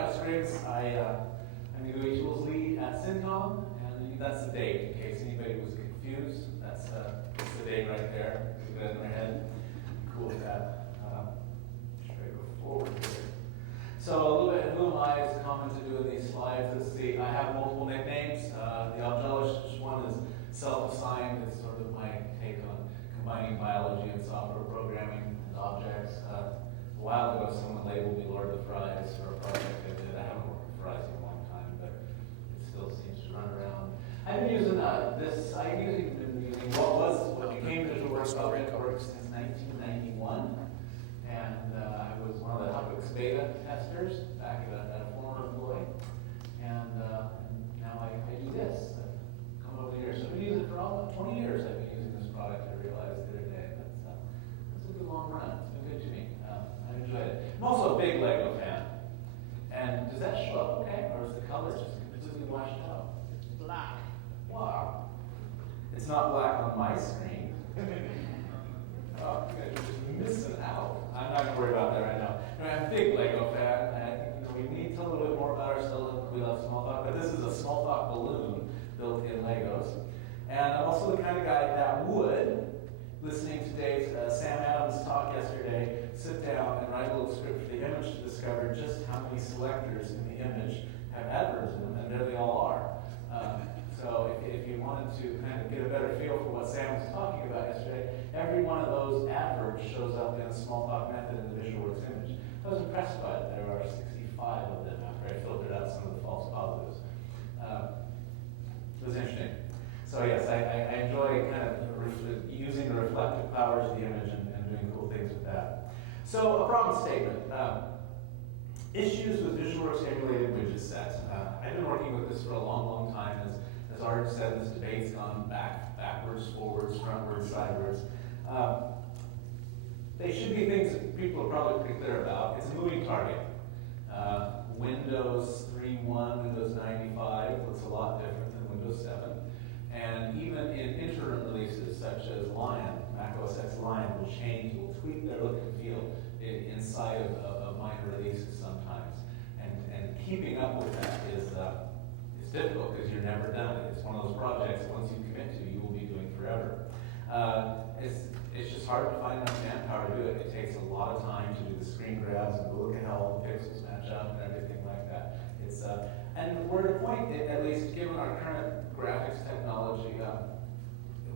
name is Griggs. I'm the UI tools lead at Cincom, and that's the date, in case anybody was confused. That's the date right there. Put it in their head. Cool with that. Should I go forward here? So a little bit, who am I? It's common to do in these slides. Let's see, I have multiple nicknames. The embellished one is self-assigned. It's sort of my take on combining biology and software programming and objects. A while ago, someone labeled me Lord of the Fries for a project I did. I haven't worked with fries in a long time, but it still seems to run around. I've been using this. I've been using what became VisualWorks since 1991, and I was one of the Hubbox beta testers back at a former employee, and now I do this. I've come over the years. So I've been using it for almost 20 years. I've been using this product. I realized the other day. That's a good long run. It's been good to me. I enjoy it. I'm also a big Lego fan. And does that show up okay, or is the color just completely washed out? It's black. Wow. It's not black on my screen. Oh, you guys are just missing out. I'm not going to worry about that right now. I'm a big Lego fan, and we need to tell a little bit more about ourselves. We love Smalltalk, but this is a Smalltalk balloon built in Legos. And I'm also the kind of guy that would, listening to Dave's Sam Adams talk yesterday, sit down and write a little script for the image to discover just how many selectors in the image have adverbs in them, and there they all are. So if you wanted to kind of get a better feel for what Sam was talking about yesterday, every one of those adverbs shows up in a Smalltalk method in the VisualWorks image. I was impressed by it. There are 65 of them after I filtered out some of the false positives. It was interesting. So yes, I enjoy kind of using the reflective powers of the image and doing cool things with that. So a problem statement. Issues with VisualWorks emulated widget sets. I've been working with this for a long, long time. As Art said, this debate's gone backwards, forwards, frontwards, sideways. They should be things that people are probably pretty clear about. It's a moving target. Windows 3.1, Windows 95 looks a lot different than Windows 7. And even in interim releases such as Lion, Mac OS X Lion will change, will tweak their look and feel inside of minor releases sometimes. And keeping up with that is difficult because you're never done. It's one of those projects, once you commit to, you will be doing forever. It's just hard to find enough manpower to do it. It takes a lot of time to do the screen grabs and look at how all the pixels match up and everything like that. And we're at a point, at least given our current graphics technology,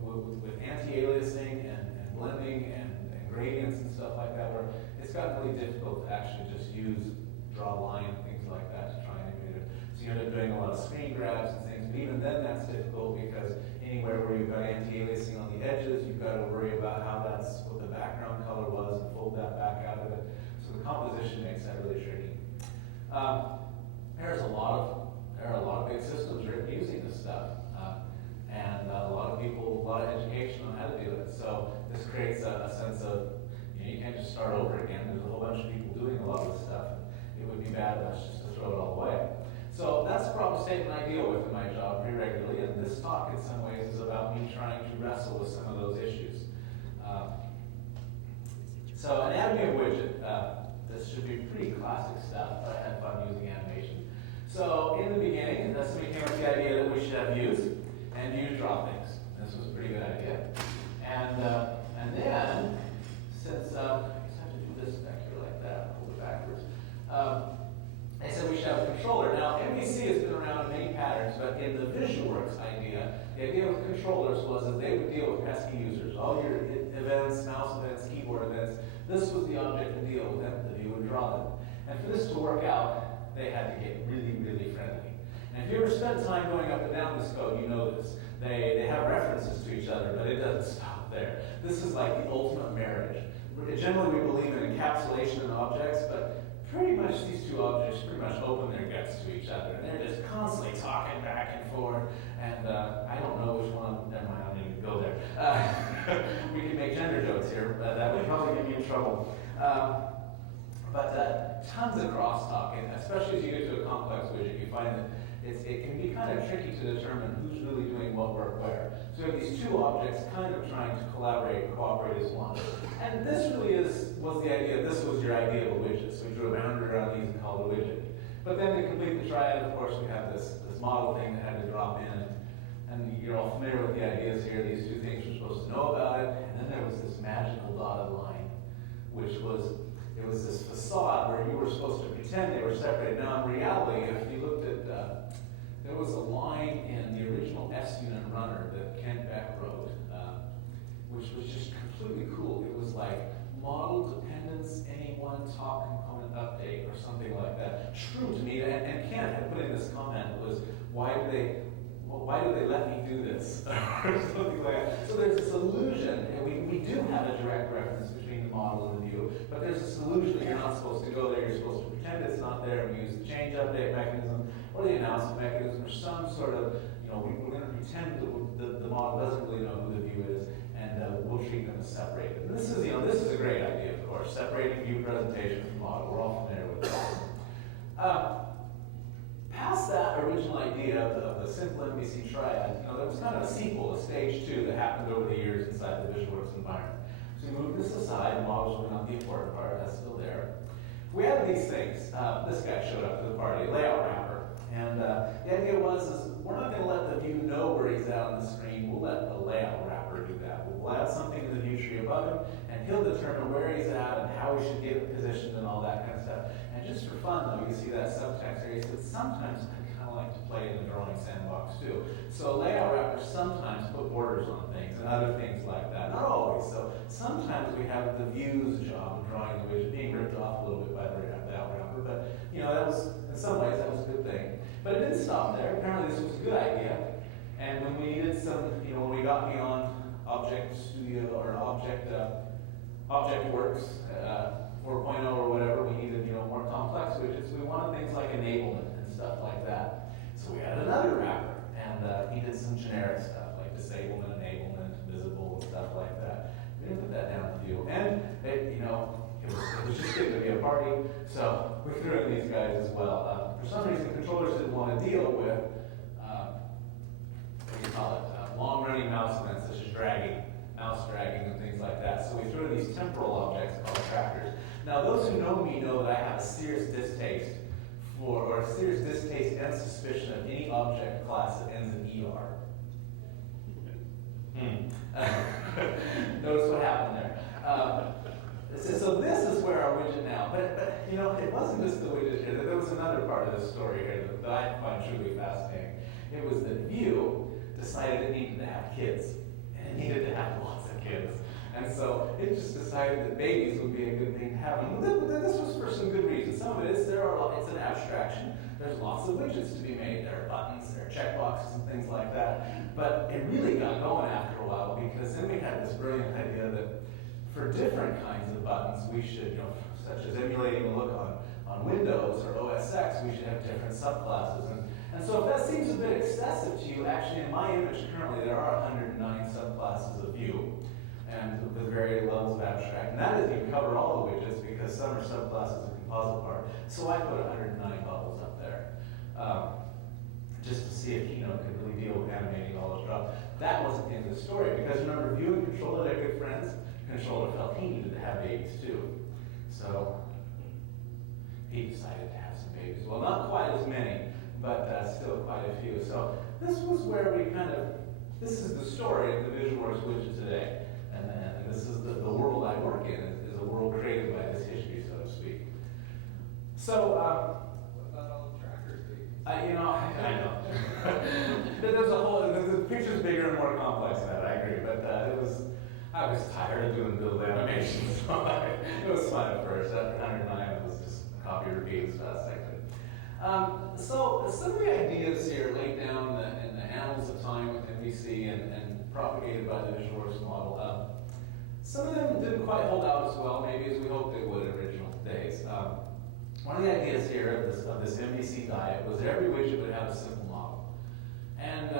with anti-aliasing and blending and gradients and stuff like that, where it's gotten really difficult to actually just draw line, things like that to try and emulate it. So you end up doing a lot of screen grabs and things, but even then that's difficult because anywhere where you've got anti-aliasing on the edges, you've got to worry about what the background color was and fold that back out of it. So the composition makes that really tricky. There are a lot of big systems using this stuff, and a lot of people, a lot of education on how to do it. So this creates a sense of, you can't just start over again. There's a whole bunch of people doing a lot of this stuff. It would be bad of us just to throw it all away. So that's a problem statement I deal with in my job pretty regularly, and this talk in some ways is about me trying to wrestle with some of those issues. So anatomy of widget. This should be pretty classic stuff, but I had fun using animation. So in the beginning, somebody came up with the idea that we should have views, and views draw things. This was a pretty good idea. And then, since I just have to do this back here like that, pull it backwards. They said we should have a controller. Now, MVC has been around in many patterns, but in the VisualWorks idea, the idea with controllers was that they would deal with pesky users. All your events, mouse events, keyboard events, this was the object to deal with them, the view would draw them. And for this to work out, they had to get really, really friendly. And if you ever spent time going up and down this code, you know this. They have references to each other, but it doesn't stop there. This is like the ultimate marriage. Generally, we believe in encapsulation in objects, but pretty much these two objects pretty much open their guts to each other, and they're just constantly talking back and forth. And I don't know which one. Never mind, I don't need to go there. We can make gender jokes here, but that would probably get me in trouble. But tons of crosstalk, and especially as you get to a complex widget, you find that it can be kind of tricky to determine who's really doing what work where. So we have these two objects kind of trying to collaborate and cooperate as one. And this really was the idea. This was your idea of a widget. So we drew a boundary around these and called it a widget. But then to complete the triad, of course, we have this model thing that had to drop in. And you're all familiar with the ideas here. These two things we're supposed to know about it. And then there was this magical dotted line, which was, it was this facade where you were supposed to pretend they were separated. Now, in reality, if you looked at, there was a line in the original S-Unit runner that Kent Beck wrote, which was just completely cool. It was like, model dependence, any one top component update, or something like that. True to me, and Kent had put in this comment, was, why do they let me do this? Or something like that. So there's this illusion, and we do have a direct reference between the model and the view, but there's this illusion that you're not supposed to go there, you're supposed to pretend it's not there, and we use the change update mechanism, or the announcement mechanism, or some sort of, we're going to pretend that the model doesn't really know who the view is, and we'll treat them as separated. And this is, this is a great idea, of course, separating view presentation from model. We're all familiar with that. Past that original idea of the simple MVC triad, there was kind of a sequel, a stage 2, that happened over the years inside the VisualWorks environment. So we moved this aside, models were not the important part, that's still there. We had these things. This guy showed up to the party, a layout wrapper. And the idea was, we're not going to let the view know where he's at on the screen, we'll let the layout wrapper do that. We'll add something to the view tree above him, and he'll determine where he's at and how he should get positioned and all that kind of stuff. And just for fun, though, you see that subtext area, so sometimes I kind of like to play in the drawing sandbox, too. So layout wrappers sometimes put borders on things and other things like that. Not always. So sometimes we have the view's job of drawing the widget being ripped off a little bit by the layout wrapper, but that was, in some ways, that was a good thing. But it didn't stop there. Apparently this was a good idea. And when we needed some, when we got beyond Object Studio or ObjectWorks 4.0 or whatever, we needed, more complex widgets. We wanted things like enablement and stuff like that. So we had another wrapper, and he did some generic stuff like disablement, enablement, visible, and stuff like that. We didn't put that down in the view. And it was just good to be a party, so we threw in these guys as well. For some reason, controllers didn't want to deal with, long-running mouse events, such as mouse dragging, and things like that. So we threw in these temporal objects called trackers. Now, those who know me know that I have a serious distaste and suspicion of any object class that ends in ER. Notice what happened there. So this is where our widget now, but it wasn't just the widget here. There was another part of this story here that I find truly fascinating. It was that Vue decided it needed to have kids, and it needed to have lots of kids. And so it just decided that babies would be a good thing to have. And this was for some good reasons. Some of it is, it's an abstraction. There's lots of widgets to be made. There are buttons, there are checkboxes and things like that. But it really got going after a while, because then we had this brilliant idea that for different kinds of buttons, we should, such as emulating a look on Windows or OS X, we should have different subclasses. And so if that seems a bit excessive to you, actually in my image currently there are 109 subclasses of Vue, and with varying levels of abstract. And that isn't even cover all the widgets, because some are subclasses of composite part. So I put 109 bubbles up there, just to see if could really deal with animating all those drops. That wasn't the end of the story, because remember, Vue and Controller, they're good friends. Controller felt he needed to have babies too. So he decided to have some babies. Well, not quite as many, but still quite a few. So this was where this is the story of the VisualWorks widget today. And this is the world I work in, is a world created by this history, so to speak. So, what about all the trackers? I know. There's a whole, the picture's bigger and more complex than that, I agree. But I was tired of doing build animations, so it was fun at first. After 109, it was just copy repeat as fast as I could. So some of the ideas here laid down in the annals of time with MVC and propagated by the VisualWorks model. Some of them didn't quite hold out as well, maybe as we hoped they would in original days. One of the ideas here of this MVC diet was that every widget would have a simple model. And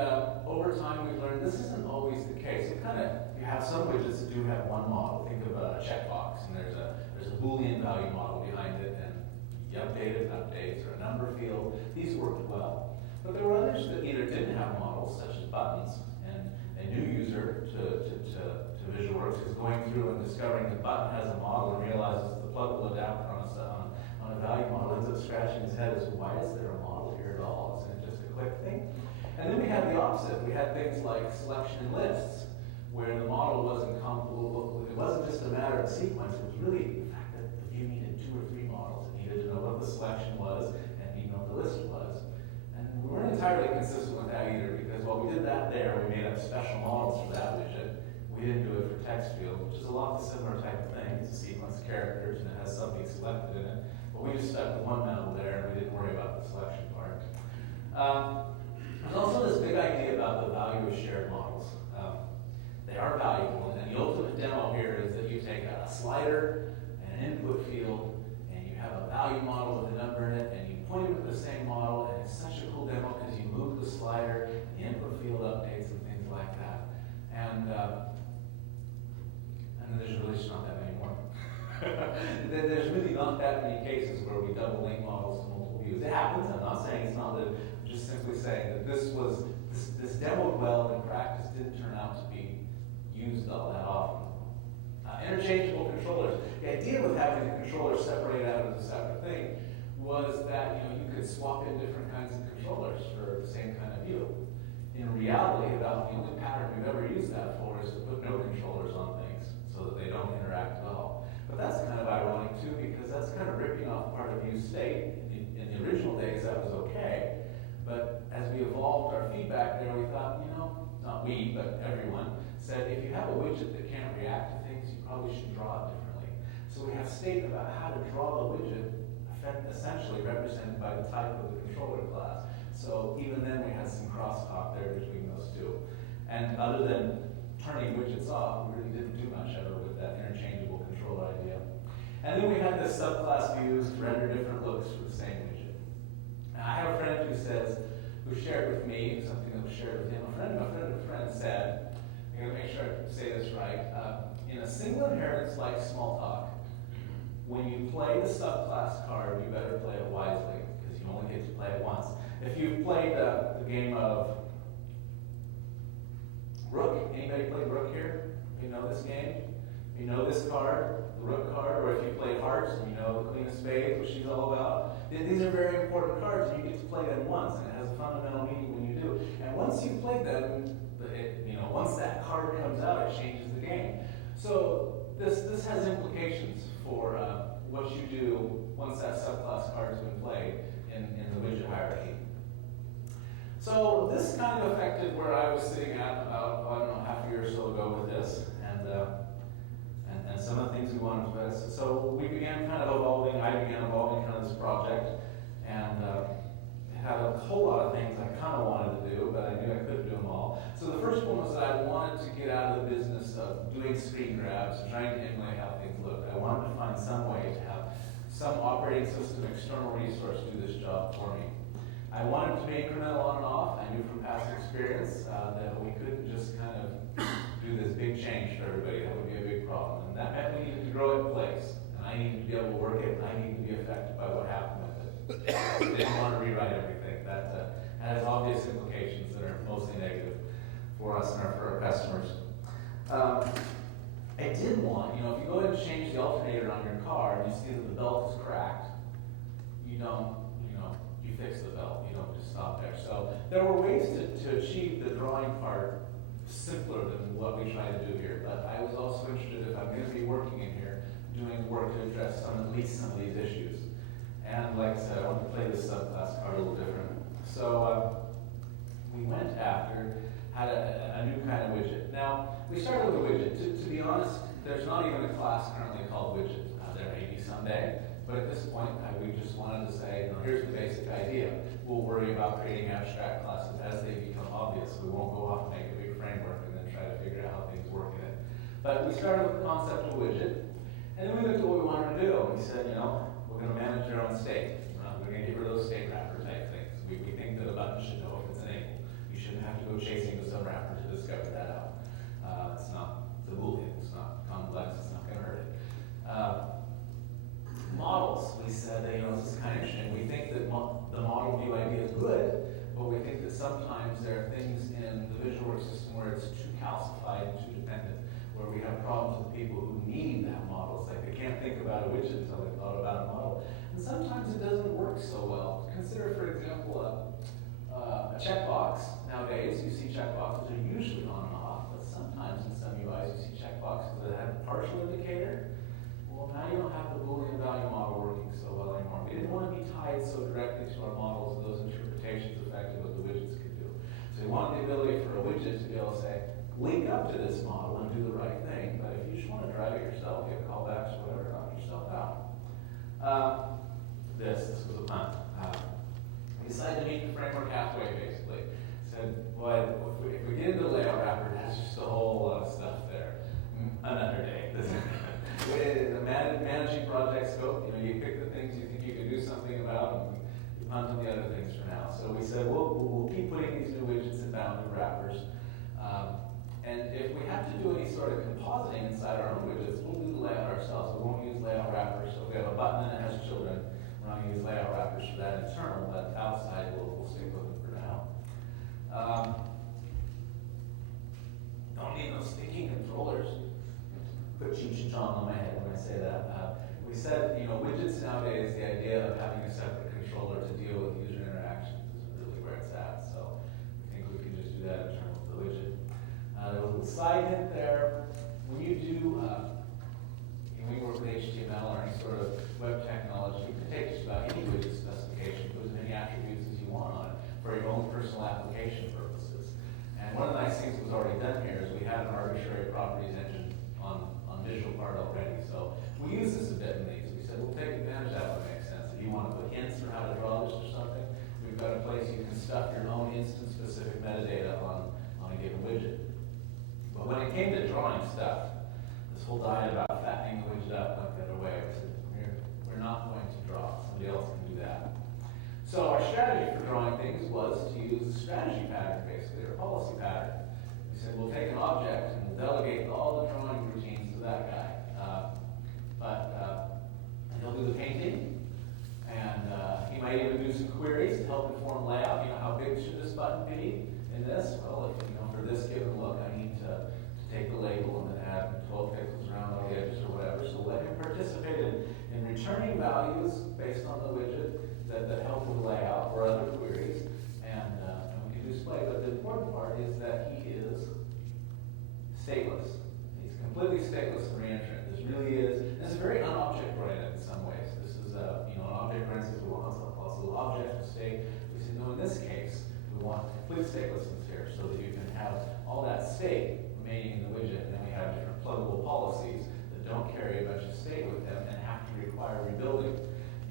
over time we've learned this isn't always the case. You have some widgets that do have one model. Think of a checkbox, and there's a Boolean value model behind it, and you update it, updates, or a number field. These worked well. But there were others that either didn't have models, such as buttons, and a new user to VisualWorks is going through and discovering the button has a model and realizes the pluggable adapter on a a value model, ends up scratching his head as to why is there a model here at all? Isn't it just a quick thing? And then we had the opposite. We had things like selection and lists, where the model wasn't comparable. It wasn't just a matter of sequence. It was really the fact that the view needed 2 or 3 models. It needed to know what the selection was and need to know what the list was. And we weren't entirely consistent with that either, because while we did that there, we made up special models for that widget. We didn't do it for text field, which is a lot of the similar type of thing. It's a sequence of characters and it has something selected in it. But we just stuck with one model there and we didn't worry about the selection part. There's also this big idea about the value of shared models. They are valuable, and the ultimate demo here is that you take a slider and an input field, and you have a value model with a number in it, and you point it at the same model, and it's such a cool demo because you move the slider, the input field updates, and things like that. And then there's really just not that many more. There's really not that many cases where we double link models to multiple views. It happens. I'm not saying it's not good. I'm just simply saying that this demoed well in practice didn't turn out to be used all that often. Interchangeable controllers. The idea with having the controller separated out as a separate thing was that you could swap in different kinds of controllers for the same kind of view. In reality, about the only pattern we've ever used that for is to put no controllers on things so that they don't interact at all. But that's kind of ironic too, because that's kind of ripping off part of view state. In the original days, that was okay. But as we evolved our feedback there, we thought, not we, but everyone, said if you have a widget that can't react to things, you probably should draw it differently. So we have state about how to draw the widget, essentially represented by the type of the controller class. So even then we had some crosstalk there between those two. And other than turning widgets off, we really didn't do much ever with that interchangeable controller idea. And then we had the subclass views to render different looks for the same widget. Now, I have a friend who shared with me something that was shared with him. A friend of a friend said, I'm going to make sure I say this right, in a single inheritance like Smalltalk, when you play the subclass card, you better play it wisely, because you only get to play it once. If you've played the game of Rook, anybody played Rook here? You know this game? You know this card, the Rook card, or if you played Hearts and you know the Queen of Spades, what she's all about. These are very important cards, and you get to play them once, and it has a fundamental meaning when you do. And once you've played them, once that card comes out, it changes the game. So this has implications for what you do once that subclass card has been played in the widget hierarchy. So this kind of affected where I was sitting at about, half a year or so ago with this, and some of the things we wanted to do. So we began kind of evolving, I began evolving kind of this project, and had a whole lot of things I kind of wanted to do, but I knew I couldn't do them all. So the first one was that I wanted to get out of the business of doing screen grabs and trying to emulate how things look. I wanted to find some way to have some operating system external resource do this job for me. I wanted to be incremental on and off. I knew from past experience that we couldn't just kind of do this big change for everybody. That would be a big problem. And that meant we needed to grow it in place. And I needed to be able to work it, and I needed to be affected by what happened with it. I didn't want to rewrite everything. That has obvious implications that are mostly negative for us and for our customers. I did want, if you go ahead and change the alternator on your car and you see that the belt is cracked, you fix the belt. You don't just stop there. So there were ways to achieve the drawing part simpler than what we try to do here. But I was also interested, if I'm going to be working in here, doing work to address at least some of these issues. And like I said, I want to play this subclass card a little different. So we went after, had a new kind of widget. Now, we started with a widget. To be honest, there's not even a class currently called widget. There may be someday, but at this point, we just wanted to say, here's the basic idea. We'll worry about creating abstract classes as they become obvious. We won't go off and make a big framework and then try to figure out how things work in it. But we started with the concept of widget, and then we looked at what we wanted to do. We said, we're going to manage our own state. We're going to get rid of those state wrapper type things. We think that a button should know if it's enabled. You shouldn't have to go chasing the sub wrapper to discover that out. It's not the Boolean. It's not complex. It's not going to hurt it. Models, we said that, this is kind of interesting. We think that the model view idea is good, but we think that sometimes there are things in the VisualWorks system where it's too calcified and too dependent, where we have problems with people who need that model. It's like they can't think about a widget until they thought about a model. And sometimes it doesn't work so well. Consider, for example, a checkbox. Nowadays, you see checkboxes are usually on and off, but sometimes in some UIs you see checkboxes that have a partial indicator. Well, now you don't have the Boolean value model working so well anymore. We didn't want to be tied so directly to our models and those interpretations affected what the widgets could do. So we wanted the ability for a widget to be able to say, link up to this model and do the right thing, but if you just want to drive it yourself, you have callbacks or whatever, knock yourself out. This was a pun. We decided to meet the framework halfway, basically. Said, boy, if we get into layout wrapper, that's just a whole lot of stuff there. Another day. The managing project scope, you pick the things you think you can do something about, and you punt on the other things for now. So we said, we'll keep putting these new widgets in bounded wrappers. And if we have to do any sort of compositing inside our own widgets, we'll do the layout ourselves. We won't use layout wrappers. So if we have a button and it has children, we're not going to use layout wrappers for that internal, but outside we'll stick with them for now. Don't need those stinking controllers. Put Cheech and Chong on my head when I say that. We said, widgets nowadays, the idea of having a separate controller to deal with user interactions isn't really where it's at. So I think we can just do that in terms of the widget. There was a little side hint there. When you do, when we work with HTML or any sort of web technology, you can take just about any widget specification, put as many attributes as you want on it for your own personal application purposes. And one of the nice things that was already done here is we had an arbitrary properties engine on visual part already. So we use this a bit in these. We said we'll take advantage of that when it makes sense. If you want to put hints for how to draw this or something, we've got a place you can stuff your own instance-specific metadata on a given widget. But when it came to drawing stuff, this whole diet about fattening the widget up went the other way. We said, we're not going to draw. Somebody else can do that. So our strategy for drawing things was to use a strategy pattern, basically, or a policy pattern. We said we'll take an object and we'll delegate all the drawing routines to that guy. And he'll do the painting, and he might even do some queries to help inform layout. How big should this button be in this? Well, if, for this given look, I need to take the label and then add 12 pixels around all the edges or whatever. So let him participate in returning values based on the widget that help with layout or other queries, and we can display. But the important part is that he is stateless. He's completely stateless and reentrant. This really is. This is very un-object-oriented in some ways. This is an object-oriented says we want also object and state. We said no. In this case, we want complete statelessness here, so that you can have all that state remaining in the widget, and then we have different pluggable policies that don't carry a bunch of state with them and have to require rebuilding.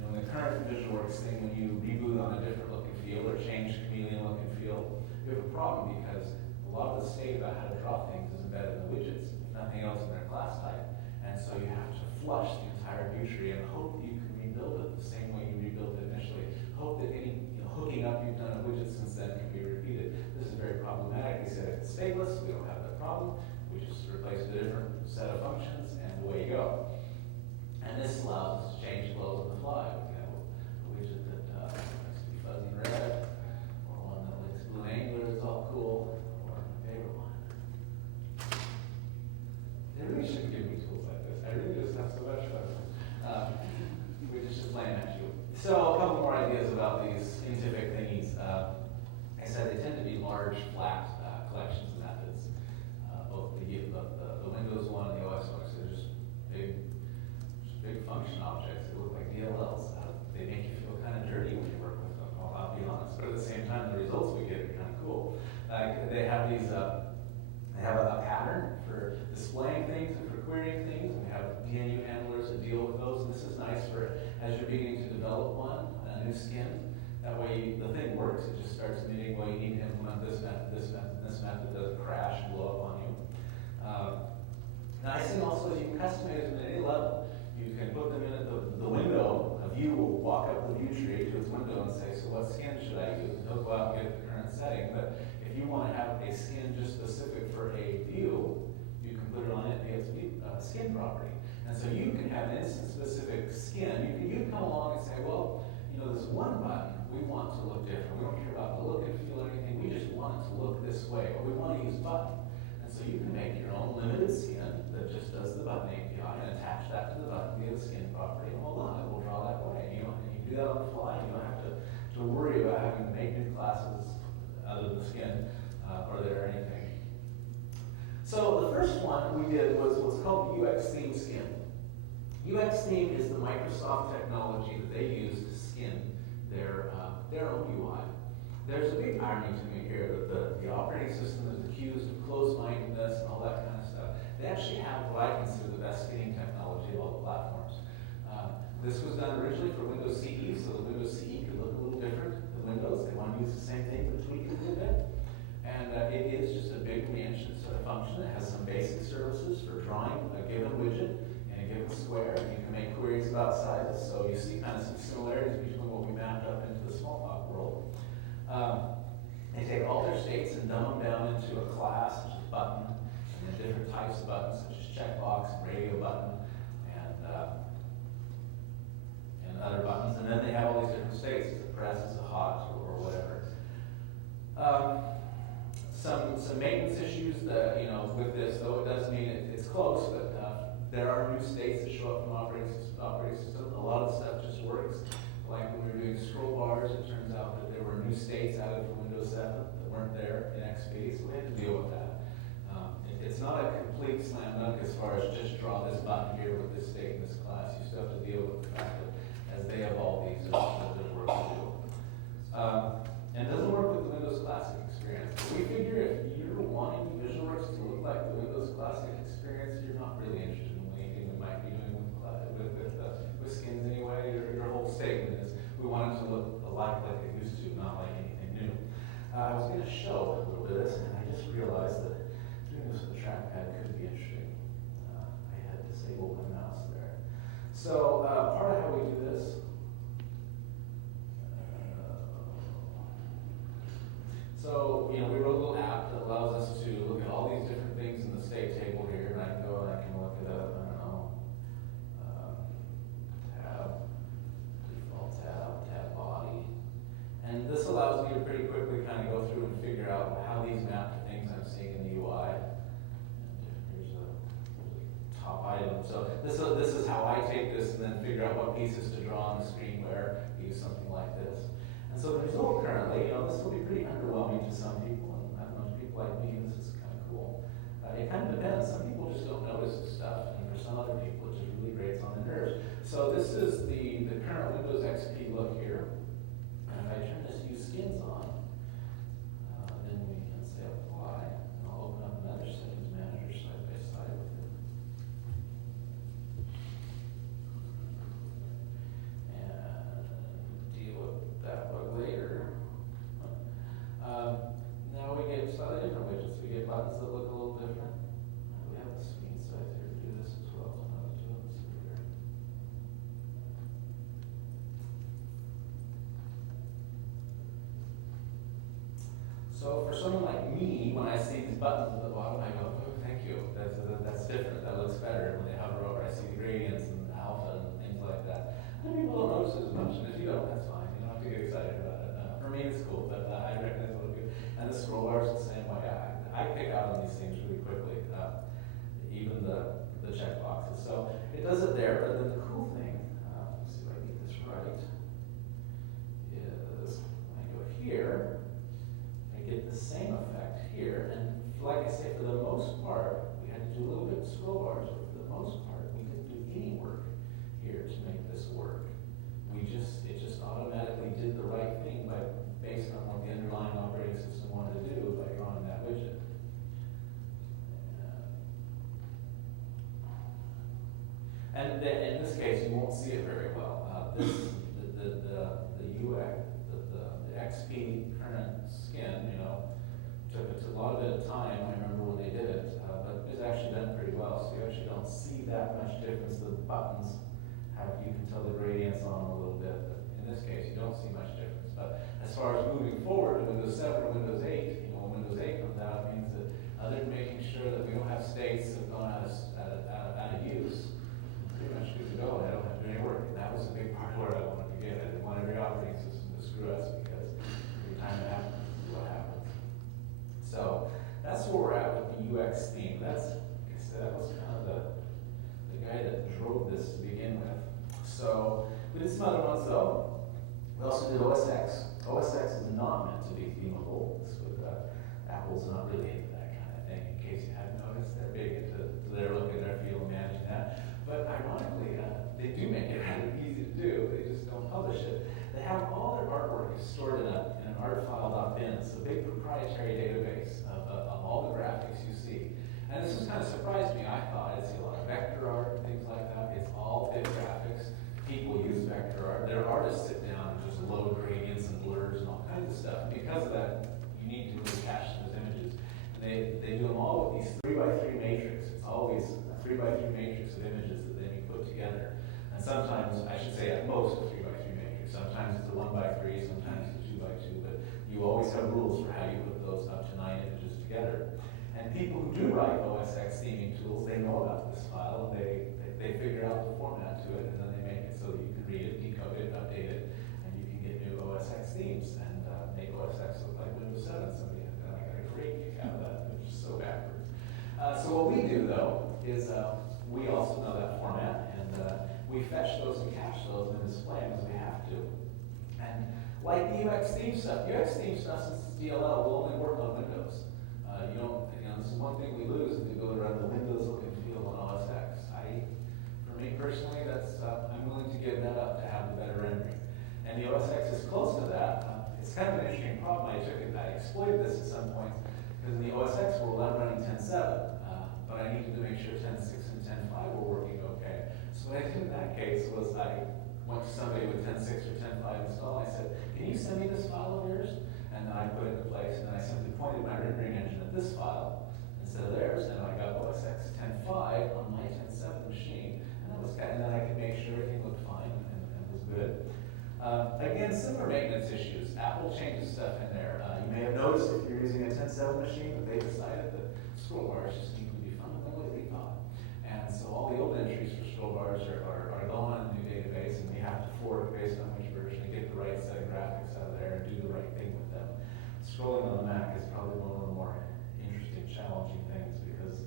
In the current VisualWorks thing, when you reboot on a different look and feel or change chameleon look and feel, you have a problem because a lot of the state about how to draw things is embedded in the widgets, if nothing else in their class type. And so you have to flush the entire view tree and hope that you can rebuild it the same way you rebuilt it initially. Hope that any hooking up you've done a widget since then can be repeated. This is very problematic. We said if it's stateless, we don't have that problem. We just replace a different set of functions and away you go. And this allows us to change flows on the fly. We can have a widget that likes to be fuzzy and red, or one that likes blue and angular is all cool, or my favorite one. They really shouldn't give me tools like this. I really just have so much fun. Widgets just playing at you. So a couple more ideas about these scientific thingies. I said they tend to be large, flat collections of methods. Both the Windows one and the OS one, so they're just big function objects that look like DLLs. They make you feel kind of dirty when you work with them, I'll be honest. But at the same time, the results we get are kind of cool. They have these, they have a pattern for displaying things and for querying things. We have DNU handlers that deal with those. And this is nice for as you're beginning to develop a new skin. That way the thing works. It just starts emitting, well, you need to implement this method, this method, this method doesn't crash and blow up on you. Nice thing also is you can customize them at any level. You can put them in at the window. A view will walk up the view tree to its window and say, so what skin should I use? And he'll go out and get the current setting. But if you want to have a skin just specific for a view, you can put it on it via its skin property. And so you can have an instance-specific skin. You can come along and say, well, this one button, we want to look different. We don't care about the look and feel or anything. We just want it to look this way, or we want to use button. And so you can make your own limited skin that just does the button API and attach that to the button via the skin property, and voila, it will draw that way. You don't do that on the fly. You don't have to worry about having to make new classes other than skin or there or anything. So the first one we did was what's called UX theme skin. UX theme is the Microsoft technology that they use to skin their own UI. There's a big irony to me here that the operating system is accused of closed-mindedness and all that kind of stuff. They actually have what I consider the best skinning technology of all the platforms. This was done originally for Windows CE, so the Windows CE could look a little different than Windows. They want to use the same thing but tweak it a little bit. And it is just a big re-engined sort of function. It has some basic services for drawing a given widget in a given square. You can make queries about sizes, so you see kind of some similarities between what we mapped up into the Smalltalk world. They take all their states and dumb them down into a class, such as button, and then different types of buttons, such as checkbox, and radio button, and other buttons. And then they have all these different states. It's a press, it's a hot, or whatever. Some maintenance issues that, with this, though it does mean it's close, but there are new states that show up from operating system. A lot of the stuff just works. Like when we were doing scroll bars, it turns out that there were new states added from Windows 7 that weren't there in XP, so we had to deal with that. It's not a complete slam dunk as far as just draw this button here with this state in this class. You still have to deal with the fact that as they evolve these, there's work to do. And it doesn't work with the Windows Classic experience. We figure if you're wanting VisualWorks to look like the Windows Classic experience, you're not really interested in anything we might be doing with skins anyway. Your whole statement is we want it to look like it used to, not like anything new. I was going to show a little bit of this, and I just realized that doing this with the trackpad could be interesting. I had disabled my mouse there. So part of how we do this. So, we wrote a little app that allows us to look at all these different things in the state table here, and I can go and I can look at tab body. And this allows me to pretty quickly kind of go through and figure out how these map to things I'm seeing in the UI. And here's a top item. So this is how I take this and then figure out what pieces to draw on the screen where, use something like this. And so the result currently, this will be pretty underwhelming to some people, and I don't know, to people like me, this is kind of cool. It kind of depends. Some people just don't notice this stuff, and for some other people, it just really grates on the nerves. So this is the current Windows XP look here. And if I turn this Use Skins on, then we can say Apply, and I'll open up another settings manager side by side with it. That bug later. Now we get slightly different widgets. We get buttons that look a little different. We have the screen size here to do this as well. So now let's do this here. So for someone like me, when I see these buttons at the bottom, I go, oh, thank you. That's different. That looks better. When they hover over, I see the gradients and alpha and things like that. Other people don't notice it as much, and if you don't, that's fine. You don't have to get excited about it. For me, it's cool, but I recognize what it is. And the scroll bars the same way. I pick out on these things really quickly, even the checkboxes. So it does it there, but then the cool thing, let's see if I get this right, is when I go here, I get the same effect here. And like I say, for the most part, we had to do a little bit of scroll bars, but for the most part, we didn't do any work here to make this work. It just automatically did the right thing based on what the underlying operating system wanted to do by drawing that widget. And in this case, you won't see it very well. The UX, the XP current skin, took a lot of time. I remember when they did it, but it's actually done pretty well. So you actually don't see that much difference. The buttons you can tell the gradients on them a little bit, but in this case, you don't see much difference. But as far as moving forward to Windows 7 or Windows 8, when Windows 8 comes out, it means that other than making sure that we don't have states that have gone out of use, pretty much good to go, and I don't have to do any work. And that was a big part of where I wanted to get. I didn't want every operating system to screw us, because every time it happens, this is what happens. So that's where we're at with the UX theme. That's, like I said, that was kind of the guy that drove this to begin with. So we did some other ones though. did OS X. OS X is not meant to be themable. Apple's not really into that kind of thing. In case you hadn't noticed, they're big into their look and their feel and managing that. But ironically, they do make it kind of easy to do. They just don't publish it. They have all their artwork stored in an artfile.bin. It's a big proprietary database of all the graphics you see. And this has kind of surprised me. I thought I'd see a lot of vector art and things like that. It's all big graphics. People use vector art. Their artists sit down and just load gradients and blurs and all kinds of stuff. And because of that, you need to really cache those images. And they do them all with these 3x3 matrix. It's always a 3x3 matrix of images that then you put together. And sometimes, I should say at most a 3x3 matrix. Sometimes it's a 1x3, sometimes it's a 2x2, but you always have rules for how you put those up to 9 images together. And people who do write OS X theming tools, they know about this file, and they figure out the format to it, and then they make it so that you can read it, decode it, update it, and you can get new OS X themes and make OS X look like Windows 7. Somebody got a great kick out of that, which is so backwards. So what we do, though, is we also know that format, and we fetch those and cache those and display them as we have to. And like the UX theme stuff since it's DLL will only work on Windows. This is one thing we lose if we go around the Windows look and feel on OS X. For me personally, I'm willing to give that up to have the better rendering. And the OS X is close to that. It's kind of an interesting problem. I exploited this at some point, because in the OS X world, I'm running 10.7, but I needed to make sure 10.6 and 10.5 were working okay. So what I did in that case was I went to somebody with 10.6 or 10.5 installed. I said, can you send me this file of yours? And then I put it in place, and then I simply pointed my rendering engine at this file instead of theirs, and I got OS X 10.5 on my 10.7 machine, and then I could make sure everything looked fine and was good. Again, similar maintenance issues. Apple changes stuff in there. You may have noticed if you're using a 10.7 machine that they decided that scroll bars just need to be fundamentally rethought. And so all the old entries for scroll bars are going on in the new database, and we have to fork based on which version to get the right set of graphics out of there and do the right thing with them. Scrolling on the Mac is probably one of the more interesting, challenging things because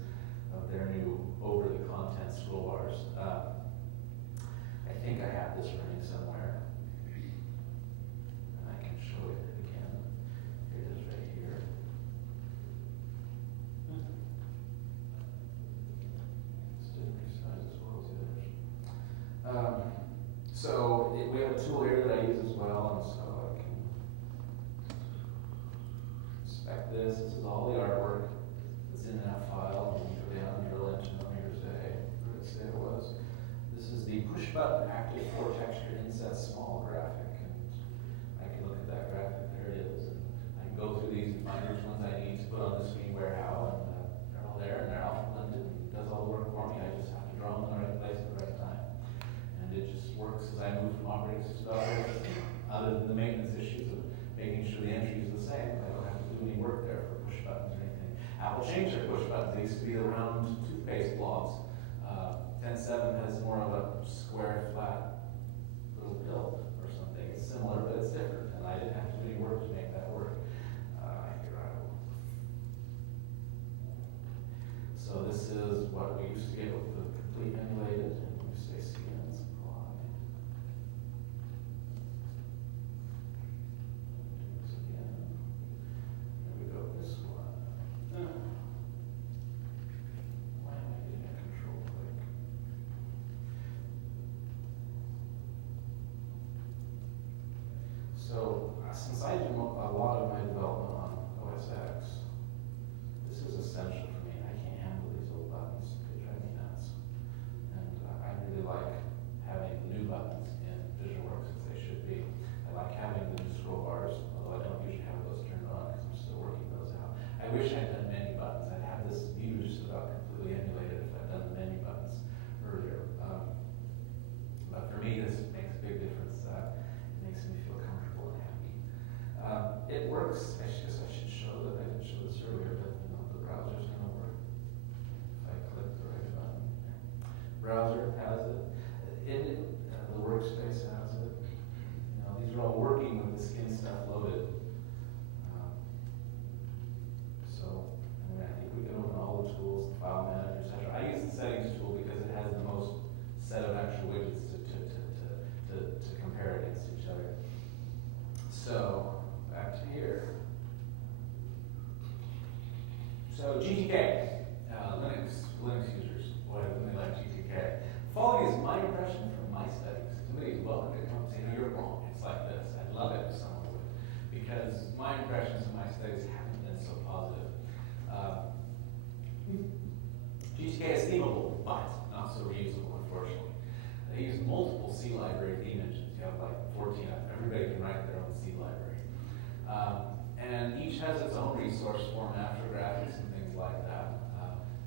of their new over-the-content scroll bars. I think I have this running somewhere. And I can show it again. Here it is right here. It's doing resize as well as the others. We have a tool here that I use as well, and so I can inspect this. This is all the artwork that's in that file. And you go down and drill into them. Here's what did it say it was? This is the push button active for texture inset small graphic, and I can look at that graphic. There it is, and I can go through these and find which ones I need to put on the screen where how, and they're all there, and they're alpha blended. It does all the work for me. I just have to draw them in the right place at the right time, and it just works as I move from operating system to operating system. Other than the maintenance issues of making sure the entry is the same, I don't have to do any work there for push buttons or anything. Apple changed their push buttons. They used to be the round toothpaste blobs. 10.7 has more of a square, flat little pill or something. It's similar, but it's different, and I didn't have to do any work to make that work. So this is what we used to get with the complete emulated, and we say CN supply. Do this again. Here we go, this one. Why am I getting a control click? So, since I do a lot of my development on OS X, this is essential for me. I can't handle these old buttons. They drive me nuts. And I really like having the new buttons in VisualWorks as they should be. I like having the new scroll bars, although I don't usually have those turned on because I'm still working those out. I wish I'd done menu buttons. I'd have this view just about completely emulated if I'd done the menu buttons earlier. But for me, this makes a big difference. It makes me feel comfortable and happy. It works. I guess I should show that. I didn't show this earlier, but the browser's going to work. If I click the right button. Browser has it. The workspace has it. These are all working with the skin stuff loaded. I think we can open all the tools, the file manager, etc. I use the settings tool because it has the most set of actual widgets to compare against each other. So GTK, Linux users, boy, they like GTK. Following is my impression from my studies. Somebody's welcome to come and say, no, you're wrong. It's like this. I'd love it if someone would, because my impressions of my studies haven't been so positive. GTK is themable, but not so reusable, unfortunately. They use multiple C library theme engines. You have like 14 of them. Everybody can write their own C library. And each has its own resource format for graphics and things like that.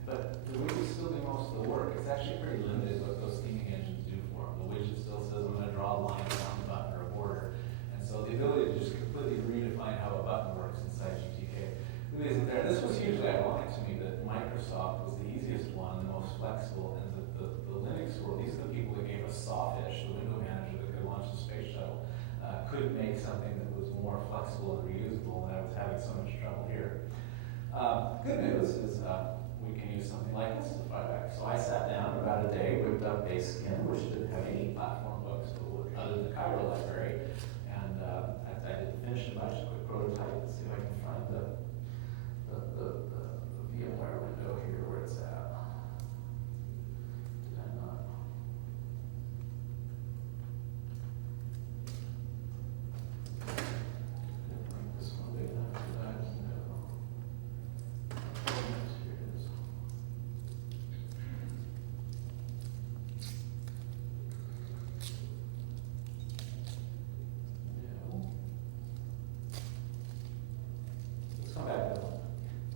But the widgets still do most of the work. It's actually pretty limited what those theming engines do for them. The widget still says I'm going to draw a line around the button or a border. And so the ability to just completely redefine how a button works inside GTK really isn't there. This was hugely ironic to me that Microsoft was the easiest one, the most flexible, and the Linux world, these are the people that gave us Sawfish, the window manager that could launch the space shuttle, couldn't make something that was more flexible and reusable, and I was having so much trouble here. Good news is we can use something like this as a fallback. So I sat down about a day, whipped up Basecamp, which didn't have any platform books other than the Cairo library, and I didn't finish it much, a quick prototype. Let's see if I can find the VMware window here where it's at. Did I not? This one big enough for that? No. Here it is. No. Let's come back to it.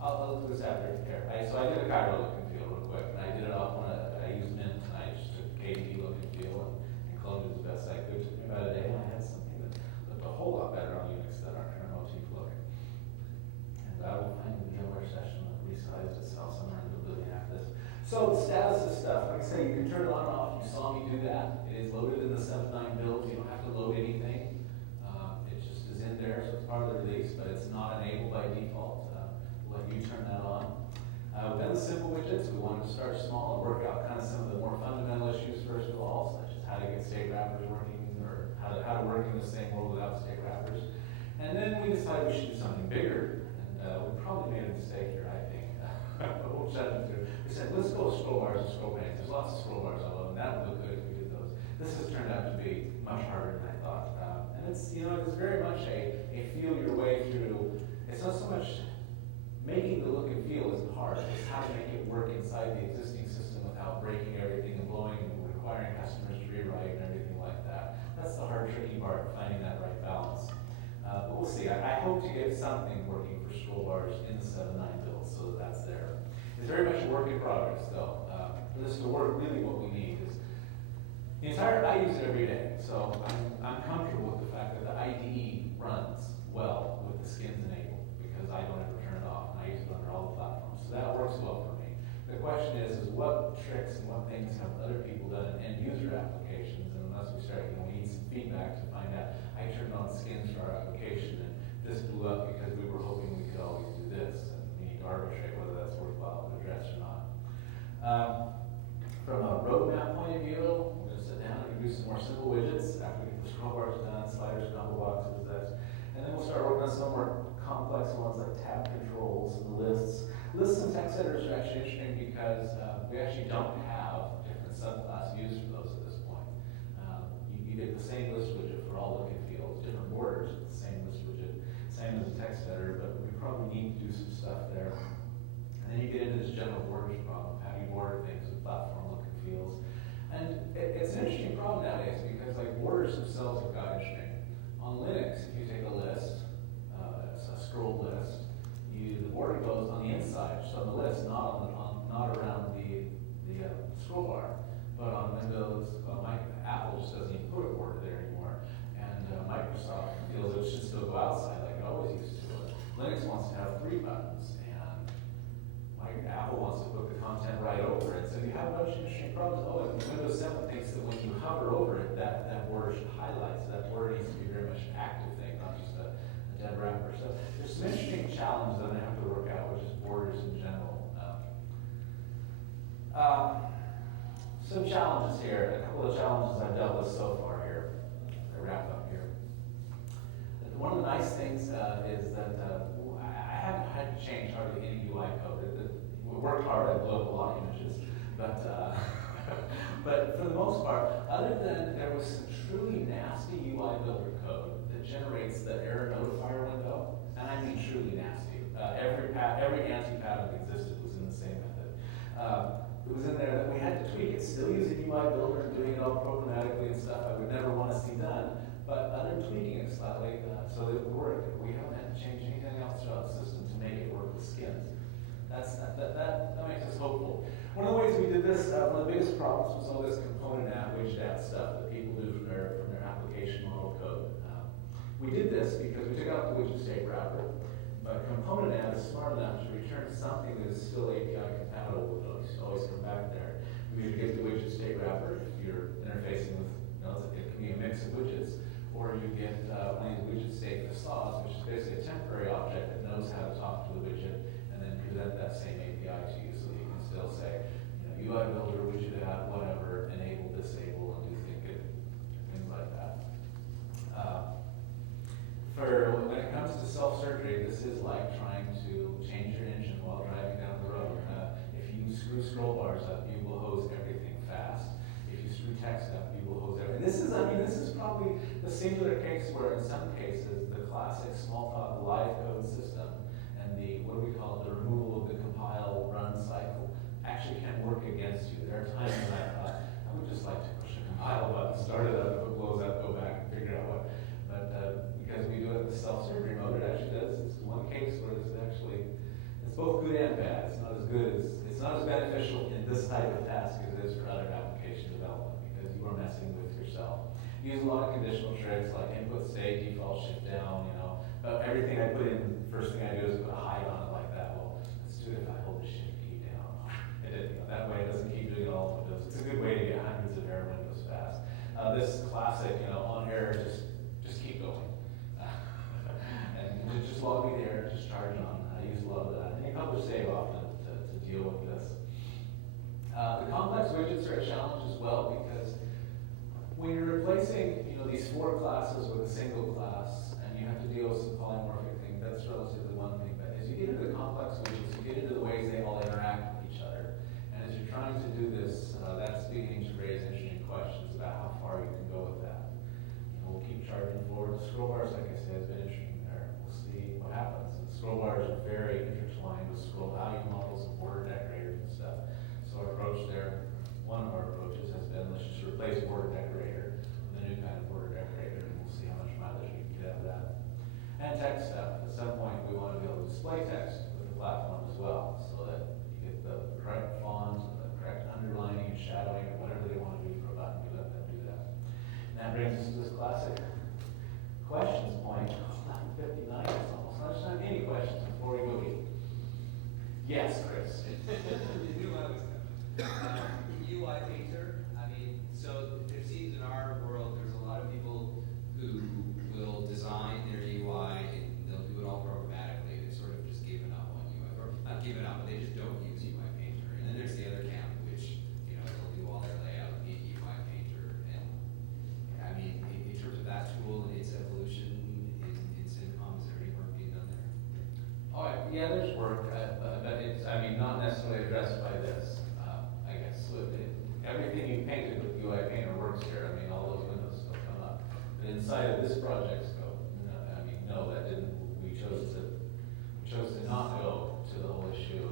I'll look this after here. So I did a Cairo look and feel real quick, and I did it off when I used Mint, and I just took KDE look and feel and cloned it as best I could. It took me about a day, and I had something that looked a whole lot better on Unix than our current motif look. And I will find the VMware session that resized itself somewhere in the building after this. So the status of stuff, like I say, you can turn it on and off. You saw me do that. It is loaded in the 7.9 build. You don't have to load anything. It just is in there, so it's part of the release, but it's not enabled by default. Let you turn that on. We've done the simple widgets. We wanted to start small and work out kind of some of the more fundamental issues first of all, such as how to get state wrappers working, or how to work in the same world without state wrappers. And then we decided we should do something bigger, and we probably made a mistake here, I think. But we'll chat it through. We said, let's go with scroll bars and scroll panes. There's lots of scroll bars I love, and that would look good if we did those. This has turned out to be much harder than I thought. And it's, it's very much a feel your way through. It's not so much making the look and feel is hard. It's how to make it work inside the existing system without breaking everything and blowing and requiring customers to rewrite and everything like that. That's the hard, tricky part, finding that right balance. But we'll see. I hope to get something working for scroll bars in the 7.9 build, so that's there. It's very much a work in progress, though. For this to work, really what we need is I use it every day, so I'm comfortable with the fact that the IDE runs well with the skins enabled, because I don't ever turn it off, and I use it under all the platforms. So that works well for me. The question is what tricks and what things have other people done in end user applications, and unless we start, we need some feedback to find out. I turned on skins for our application, and this blew up because we were hoping we could always do this, and we need to arbitrate whether that's worthwhile to address or not. From a roadmap point of view, we're going to sit down and do some more simple widgets after we get the scroll bars done, sliders, combo boxes, and then we'll start working on some more complex ones like tab controls and lists. Lists and text editors are actually interesting because we actually don't have different subclass views for those at this point. You get the same list widget for all look and feels, different borders with the same list widget, same as a text editor, but we probably need to do some stuff there. And then you get into this general borders problem. How do you border things with platform look and feels? And it's an interesting problem nowadays because borders themselves have got interesting. On Linux, if you take a list, a scroll list, the border goes on the inside, so on the list, not around the scroll bar. But on Windows, Apple just doesn't even put a border there anymore, and Microsoft feels it should still go outside like it always used to. Linux wants to have 3 buttons, and Apple wants to put the content right over it. So you have a bunch of interesting problems. Windows 7 thinks that when you hover over it, that border should highlight. So that border needs to be very much an active thing, not just a dead wrapper. So there's some interesting challenges that I have to work out, which is borders in general. Some challenges here, a couple of challenges I've dealt with so far here. I wrap up here. One of the nice things is that I haven't had to change hardly any UI code. We worked hard, I blew up a lot of images, but but for the most part, other than there was some truly nasty UI builder code that generates the error notifier window, and I mean truly nasty. Every anti-pattern that existed was in the same method. It was in there that we had to tweak it, still using UI builder and doing it all programmatically and stuff I would never want to see done, but other than tweaking it slightly so that it would work, we haven't had to change anything else throughout the system to make it work with skins. That makes us hopeful. One of the ways we did this, one of the biggest problems was all this component app, widget stuff that people do from their application model code. We did this because we took out the widget state wrapper, but component app is smart enough to return something that is still API compatible with those. Always come back there. We either get the widget state wrapper if you're interfacing with, it can be a mix of widgets, or you get one of these widget state facades, which is basically a temporary object that knows how to talk to the widget and then present that same API to you, so that you can still say, UI builder, widget app, whatever, enable, disable, and do things like that. When it comes to self-surgery, this is like trying to change your engine while driving down the road. If you screw scroll bars up, you will hose everything fast. If you screw text up, you will hose everything. This is probably the singular case where in some cases, the classic Smalltalk live code system and the, what do we call it, the removal of the compile run cycle actually can work against you. There are times when I thought, I would just like to push a compile button, start it up, if it blows up, go back and figure out what. But because we do it in the self-surgery mode, it actually does. It's one case where it's both good and bad. It's not as beneficial in this type of task as it is for other application development because you are messing with yourself. Use a lot of conditional tricks like input state, default shift down, everything I put in, first thing I do is put a hide on it like that. Well, let's do it if I hold the shift key down. That way it doesn't keep doing it all of it does. It's a good way to get hundreds of error windows fast. This classic, on error, just keep going. And just log me there, just charge on. I use a lot of that. And you publish save often to deal with this. The complex widgets are a challenge as well because when you're replacing these 4 classes with a single class and you have to deal with some polymorphic things, that's relatively one thing. But as you get into the complex widgets, you get into the ways they all interact with each other. And as you're trying to do this, that's beginning to raise interesting questions about how far you can go with that. We'll keep charging forward. The scroll bars, like I said, has been interesting there. We'll see what happens. The scroll bars are very intertwined with scroll value models and border decorators and stuff. So our approach there, one of our approaches has been, let's just replace border decorator with a new kind of border decorator, and we'll see how much mileage we can get out of that. And text stuff. At some point, we want to be able to display text with the platform as well, so that you get the correct font, the correct underlining and shadowing, or whatever they want to do for a button. We let them do that. And that brings us to this classic questions point. 9:59 is almost lunchtime. Any questions before we go eat? Yes, Chris. You knew I was coming. UI painter, so it seems in our world there's a lot of people who will design their UI and they'll do it all programmatically. They've sort of just given up on UI, or not given up, but they just don't use UI painter. And then there's the other camp, which they'll do all their layout in UI painter. And in terms of that tool and its evolution in Cincom, is there any work being done there? Oh, yeah, there's work, but it's, not necessarily addressed by this, I guess. So everything you painted with UI Painter works here. All those windows still come up. But inside of this project scope, no, that didn't. We chose to not go to the whole issue